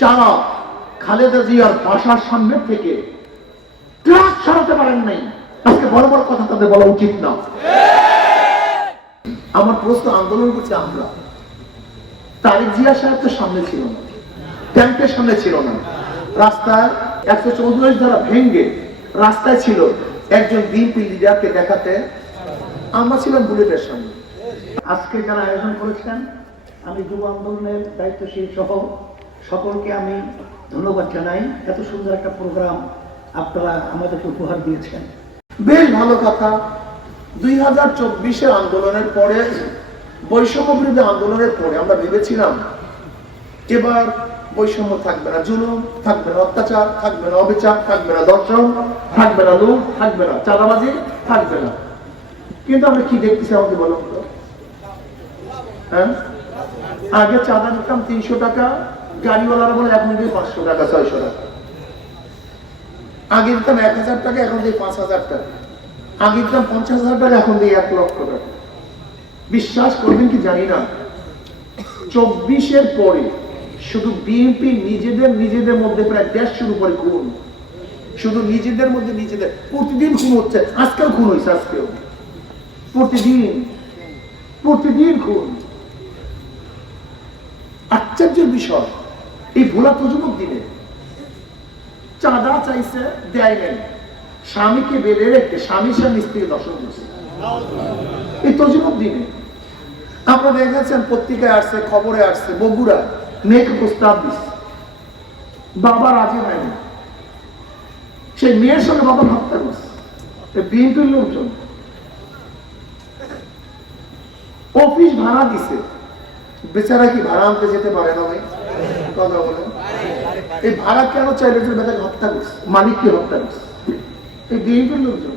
চারা খালেদা জিয়ার বাসার সামনে থেকে ট্রাক সরাতে পারেন নাই, আজকে বড় বড় কথা তাদের বলা উচিত না। আমার প্রশ্ন, আন্দোলন করছে আমরা। তারিক জিয়া সাহেব তো সামনে ছিল না, ট্যাঙ্কের সামনে ছিল না। রাস্তায় একশো চৌত্রিশ দ্বারা ভেঙ্গে রাস্তায় ছিল একজন বিএনপি লিডারকে দেখাতে। আমরা ছিলাম বুলেটের সামনে। আজকে যারা আয়োজন করেছেন, আমি যুব আন্দোলনের দায়িত্বশীল সহ সকলকে আমি ধন্যবাদ জানাই। এত সুন্দর একটা প্রোগ্রাম আপনারা আমাদেরকে উপহার দিয়েছেন। বেশ ভালো কথা। দুই হাজার চব্বিশের আন্দোলনের পরে বৈষম্য বিরোধী আন্দোলনের পরে আমরা ভেবেছিলাম, এবার বৈষম্য থাকবে না জুলুম, থাকবে না অত্যাচার, থাকবে না অবিচার, থাকবে না দর্শন, থাকবে না লুট, থাকবে না চাঁদাবাজি, থাকবে না। কিন্তু আমরা কি দেখতেছি আমাকে বলুন তো? হ্যাঁ? আগে চাঁদা নিতাম তিনশো টাকা গাড়িওয়ালারা বলে, এখন দিয়ে পাঁচশো টাকা, ছয়শো টাকা। আগে দিতাম এক হাজার টাকা, এখন দিই পাঁচ হাজার টাকা। আগে দিতাম পঞ্চাশ হাজার টাকা, এখন দিই এক লক্ষ টাকা। বিশ্বাস করবেন কি, জানি না। চব্বিশের পরে শুধু বিএনপি নিজেদের নিজেদের মধ্যে প্রায় দেড়শোর উপরে খুন। শুধু নিজেদের মধ্যে নিজেদের প্রতিদিন খুন হচ্ছে। আজকাল খুন হয়েছে আজকেও। প্রতিদিন। প্রতিদিন খুন। আশ্চর্যের বিষয়। এই ভোলা প্রযুবক দিনে চাঁদা চাইছে, দেয় নাই। স্বামীকে বেড়ে রেখে স্বামী স্বামী স্ত্রী দর্শন করছে। এই তজুবক দিনে আপনারা দেখেছেন, পত্রিকায় আসছে, খবরে আসছে, বগুড়া মেয়েকে প্রস্তাব দিচ্ছে বাবা রাজি হয়নি। সেই মেয়ের সঙ্গে বাবা হত্যা করছে। বিএনপির লোকজন। অফিস ভাড়া দিছে। বেচারা কি ভাড়া আনতে যেতে পারে না ভাই? এই ভাড়া কেন চাইলে যে বেটাকে হত্যা করছে? মালিককে হত্যা করছে? এই বিএনপির লোকজন।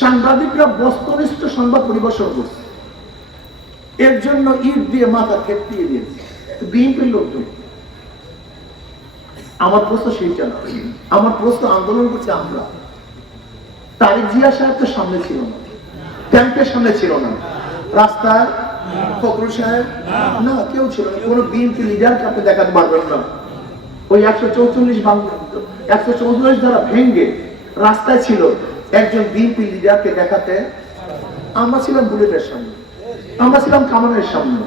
সাংবাদিকরা বস্তুনিষ্ঠ সংবাদ পরিবেশন করছে। এর জন্য ইট দিয়ে মাথা খেপিয়ে দিয়েছে। বিএনপির লোকজন। আমার প্রশ্ন সেইটা না। আমার প্রশ্ন আন্দোলন করছে আমরা। তারিক জিয়া সাহেব তো সামনে ছিল না। ট্যাঙ্কের সামনে ছিল না? রাস্তায় ফখরুল সাহেব? না, কেউ ছিল না। বিএনপি দেখাতে পারবেন না। ওই একশো চৌচল্লিশ একশো চৌচল্লিশ দ্বারা ভেঙ্গে রাস্তায় ছিল, একজন বিএনপি লিডারকে দেখাতে আমরা ছিলাম বুলেটের সামনে। আমরা ছিলাম কামানের সামনে।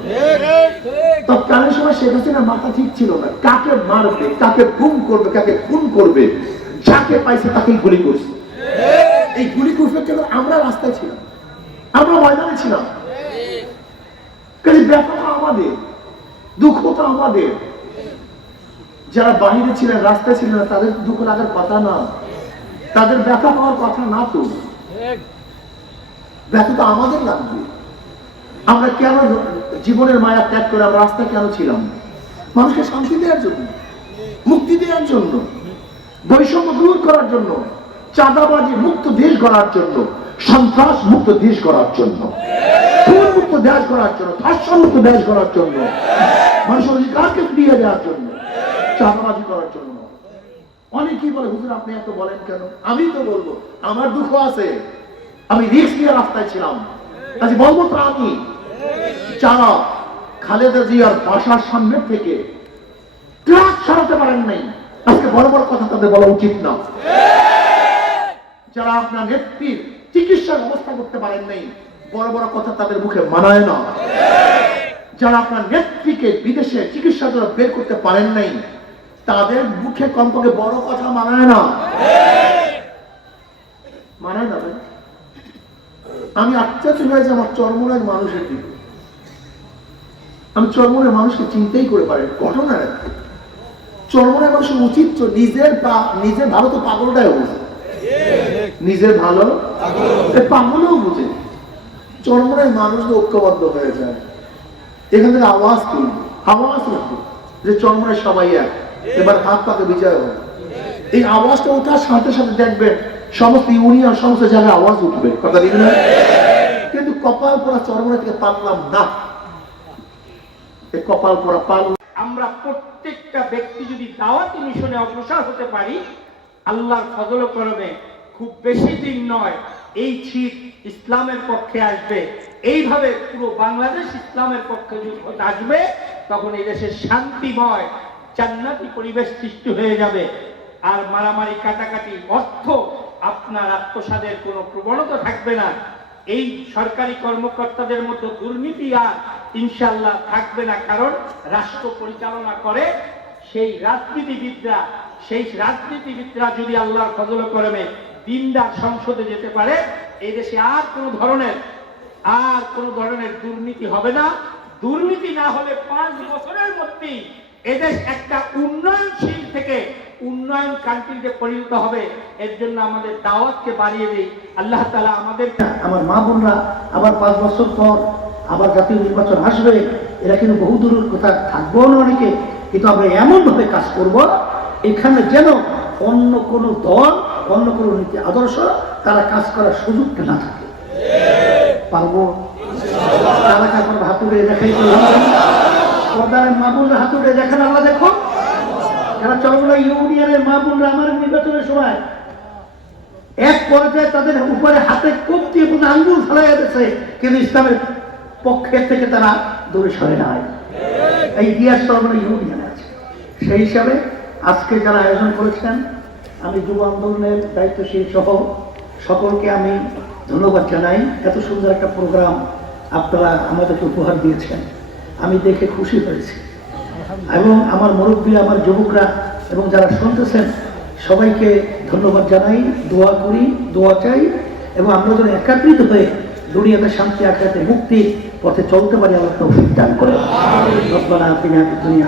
তৎকালীন সময় শেখ হাসিনার মাথা ঠিক ছিল না। কাকে মারবে, কাকে খুন করবে, কাকে খুন করবে, যাকে পাইছে তাকেই গুলি করছে। এই গুলি কেন আমরা রাস্তায় ছিলাম। আমরা ময়দানে ছিলাম। কাজে ব্যাপারটা আমাদের দুঃখটা আমাদের। যারা বাহিরে ছিলেন, রাস্তায় ছিলেন, তাদের দুঃখ লাগার কথা না। তাদের ব্যথা পাওয়ার কথা না তো। ব্যথা তো আমাদের লাগবে। আমরা কেন জীবনের মায়া ত্যাগ করে আমরা রাস্তায় কেন ছিলাম? মানুষকে শান্তি দেওয়ার জন্য, মুক্তি দেওয়ার জন্য, বৈষম্য দূর করার জন্য, চাঁদাবাজি মুক্ত দেশ গড়ার জন্য, সন্ত্রাস মুক্ত দেশ গড়ার জন্য। দেশ গড়ার জন্য মুক্ত দেশ গড়ার জন্য, মানুষের অধিকারকে ফিরিয়ে দেওয়ার জন্য, চাঁদাবাজি করার জন্য। অনেকেই বলে, হুজুর, আপনি এত বলেন কেন? আমি তো বলব, আমার দুঃখ আছে। আমি রিক্স নিয়ে রাস্তায় ছিলাম। আজ বলব তো আমি, যারা খালেদা জিয়ার বাসার সামনে থেকে ট্রাক সরাতে পারেন নাই, আজকে বড় বড় কথা তাদের বলা উচিত না। যারা আপনার নেত্রীর চিকিৎসার ব্যবস্থা করতে পারেন নাই বড় বড় কথা তাদের মুখে মানায় না। যারা আপনার নেত্রীকে বিদেশে চিকিৎসার জন্য বের করতে পারেন নাই তাদের মুখে কমপক্ষে বড় কথা মানায় না। মানায় না ভাই। আমি আশ্চর্য হয়েছে আমার চরমনের মানুষের দিকে। আমি চরমনের মানুষকে চিন্তাই করে পারি ঘটনা। চরমনের মানুষের উচিত তো নিজের পা- নিজের ভালো তো পাগলটাই বুঝে। নিজের ভালো পাগলও বুঝে। চরমনের মানুষ ঐক্যবদ্ধ হয়ে যায়। এখান থেকে আওয়াজ তুলবে আওয়াজ উঠবে যে চরমনের সবাই এক। এবার হাত পাকে বিজয় হয় এই আওয়াজটা ওঠার সাথে সাথে দেখবেন সমস্ত ইউনিয়ন, সমস্ত জায়গায় আওয়াজ উঠবে। কথা দিন না? কিন্তু কপাল পরা চরমনের থেকে পারলাম না। কপাল পরা পাল আমরা প্রত্যেকটা ব্যক্তি যদি দাওয়াতি মিশনে অগ্রসর হতে পারি, আল্লাহর ফজল করবে খুব বেশি দিন নয় এই ছিট ইসলামের পক্ষে আসবে, এইভাবে পুরো বাংলাদেশ ইসলামের পক্ষে যুদ্ধ আসবে তখন এই দেশে শান্তিময়, জান্নাতি পরিবেশ সৃষ্টি হয়ে যাবে। আর মারামারি, কাটাকাটি, অর্থ, আপনার আত্মসাদের কোনো প্রবণতা থাকবে না। এই সরকারি কর্মকর্তাদের মধ্যে দুর্নীতি আর ইনশাল্লাহ থাকবে না, কারণ রাষ্ট্র পরিচালনা করে সেই রাজনীতিবিদরা সেই রাজনীতিবিদরা যদি আল্লাহর ফজল করমে দিনদার সংসদে যেতে পারে, এই দেশে আর কোনো ধরনের, আর কোনো ধরনের দুর্নীতি হবে না। দুর্নীতি না হলে পাঁচ বছরের মধ্যেই এদেশ একটা উন্নয়নশীল থেকে উন্নয়ন কান্ট্রিতে পরিণত হবে। এর জন্য আমাদের দাওয়াতকে বাড়িয়ে দিই। আল্লাহ তালা আমাদের আমার মা বোনরা আবার পাঁচ বছর পর আবার জাতীয় নির্বাচন আসবে। এরা কিন্তু বহু দূরের কথা থাকব না অনেকে, কিন্তু আমরা এমনভাবে কাজ করব, এখানে যেন অন্য কোনো দল অন্য কোনো নীতি আদর্শ, তারা কাজ করার সুযোগটা না থাকে। পারব? তারা হাতুড়ে দেখাই পর্দার মা বোনরা হাতুড়ে দেখান আল্লাহ দেখো যারা চরমলা ইউনিয়নের মা বোনরা আমার নির্বাচনের সময়, এক পর্যায়ে তাদের উপরে হাতে কোপ দিয়ে কোনো আঙ্গুল ফেলাই দিয়েছে, কিন্তু ইসলামের পক্ষের থেকে তারা দূরে সরে নাই। এই ইতিহাস আমরা ইউনিয়নে আছে। সেই হিসাবে আজকে যারা আয়োজন করেছেন আমি যুব আন্দোলনের দায়িত্বশীল সহ সকলকে আমি ধন্যবাদ জানাই। এত সুন্দর একটা প্রোগ্রাম আপনারা আমাদেরকে উপহার দিয়েছেন। আমি দেখে খুশি হয়েছি। এবং আমার মুরব্বী, আমার যুবকরা এবং যারা শুনতেছেন, সবাইকে ধন্যবাদ জানাই, দোয়া করি, দোয়া চাই এবং আমরা যেন একাত্রিত হয়ে দুনিয়াতে শান্তি আখড়াতে মুক্তি পথে চলতে পারি আমার তৌফিক দান করে। রব্বানা আতিনা ফিদ দুনিয়া